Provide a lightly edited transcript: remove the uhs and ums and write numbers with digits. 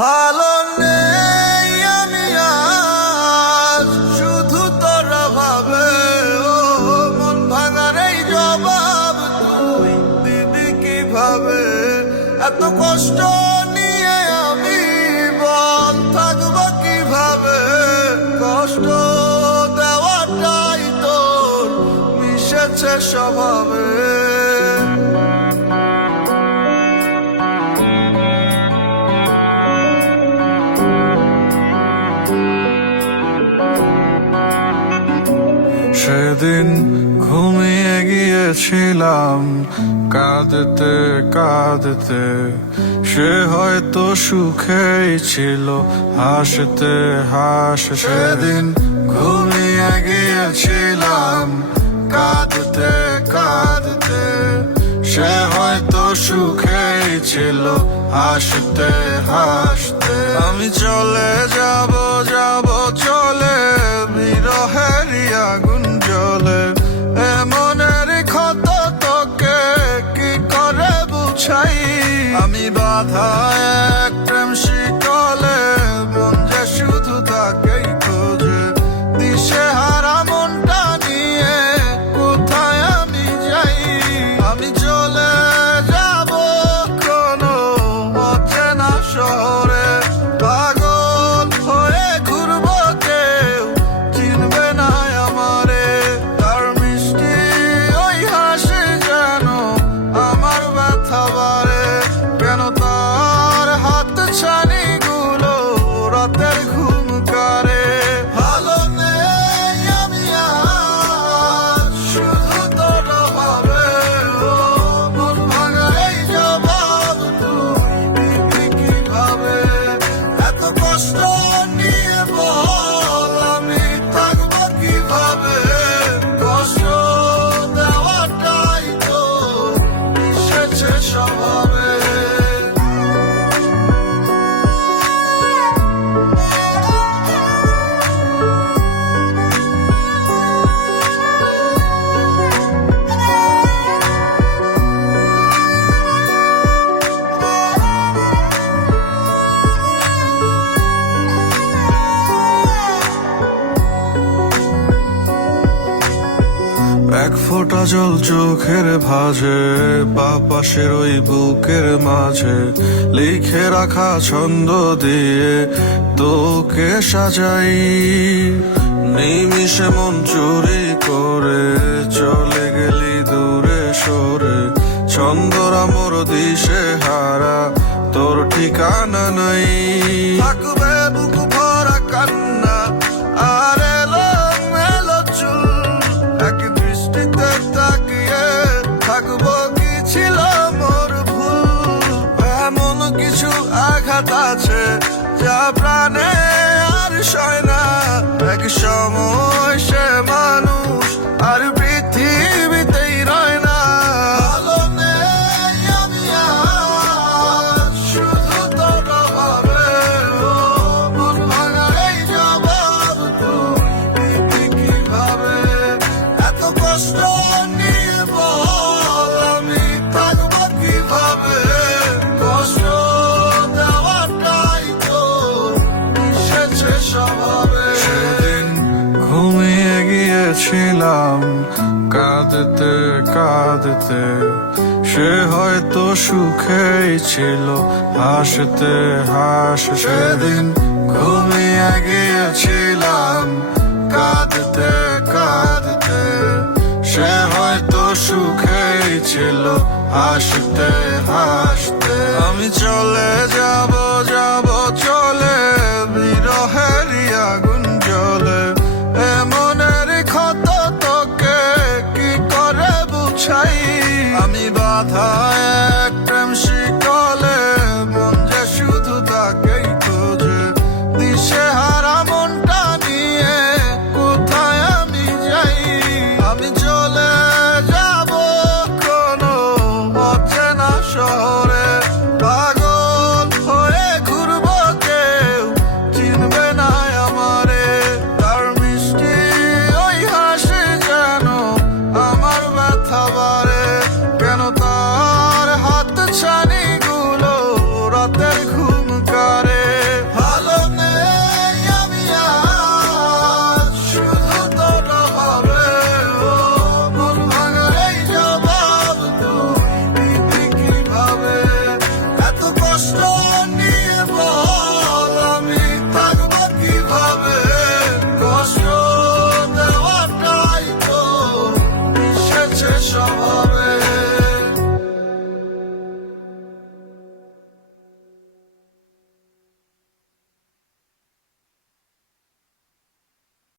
ভালো নেই আমি আজ, শুধু তোরা ভাবে ও মন ভাঙার এই জবাব তুই দিবি কিভাবে? এত কষ্ট নিয়ে আমি বল থাকবো কিভাবে? কষ্ট দেওয়াটাই তোর মিশেছে স্বভাবে। সেদিন ঘুমিয়ে গিয়েছিলাম কাঁদতে কাঁদতে, সে হয়তো সুখেই ছিল হাসতে হাসতে। সেদিন ঘুমিয়ে গিয়েছিলাম কাঁদতে কাঁদতে, সে হয়তো সুখেই ছিল হাসতে হাসতে। আমি চলে যাব যাব চলে বিরহের আগুন জ্বলে, এমনের ক্ষত তোকে কি করে বুঝাই? আমি বাধা এক প্রেম শিকলে, মন যে শুধু তাকেই খোঁজে। দিশে হারা মনটা নিয়ে কোথায় আমি যাই? আমি চলে যাব কোনো অচেনা শহরে, পাগল হয়ে ঘুরবো, কেউ চিনবে না আমারে। তার মিষ্টি ওই হাসি যেন আমার ব্যথা বাড়ে, কেন তার হাত ছানি গুলো রাতের ঘুম কারে? ভালো নেই আমি আজ, শুধু তোর ভাবে ও মন ভাঙা এই জবাব তুই দিবি কিভাবে? এত কষ্ট নিয়ে বল আমি থাকবো কিভাবে? কষ্ট দেওয়াটাই তো মিশেছে স্বভাবে। এক ফোঁটা জল চোখের ভাঁজে, পাশের ওই বুকের মাঝে, লিখে রাখা ছন্দ দিয়ে তোকে সাজাই। নিমিষে মন চুরি করে চলে গেলি দূরে সরে, ছন্দরা মোর দিশে হারা, তোর ঠিকানা নাই। থাকবে বুক ভরা কান্না আর এলো মেলো চুল, এক দৃষ্টিতে তাকিয়ে থাকবো কি ছিল মোর ভুল? এমন কিছু আঘাত আছে যা প্রাণে আর সয় না, এক সময় সে মানুষ আর পৃথিবীতেই রয় না। ভালো নেই আমি আজ, শুধু তোর ভাবে ও মন ভাঙা এই জবাব তুই দিবি কিভাবে? এত কষ্ট নিয়ে বল আমি থাকবো কিভাবে? কষ্ট দেওয়াটাই তো মিশেছে স্বভাবে। সেদিন ঘুমিয়ে গিয়েছিলাম কাঁদতে কাঁদতে, সে হয়তো সুখেই ছিল হাসতে হাসতে। সেদিন ঘুমিয়ে গিয়েছিলাম কাঁদতে কাঁদতে, সে হয়তো সুখেই ছিল হাসতে হাসতে। আমি চলে যাব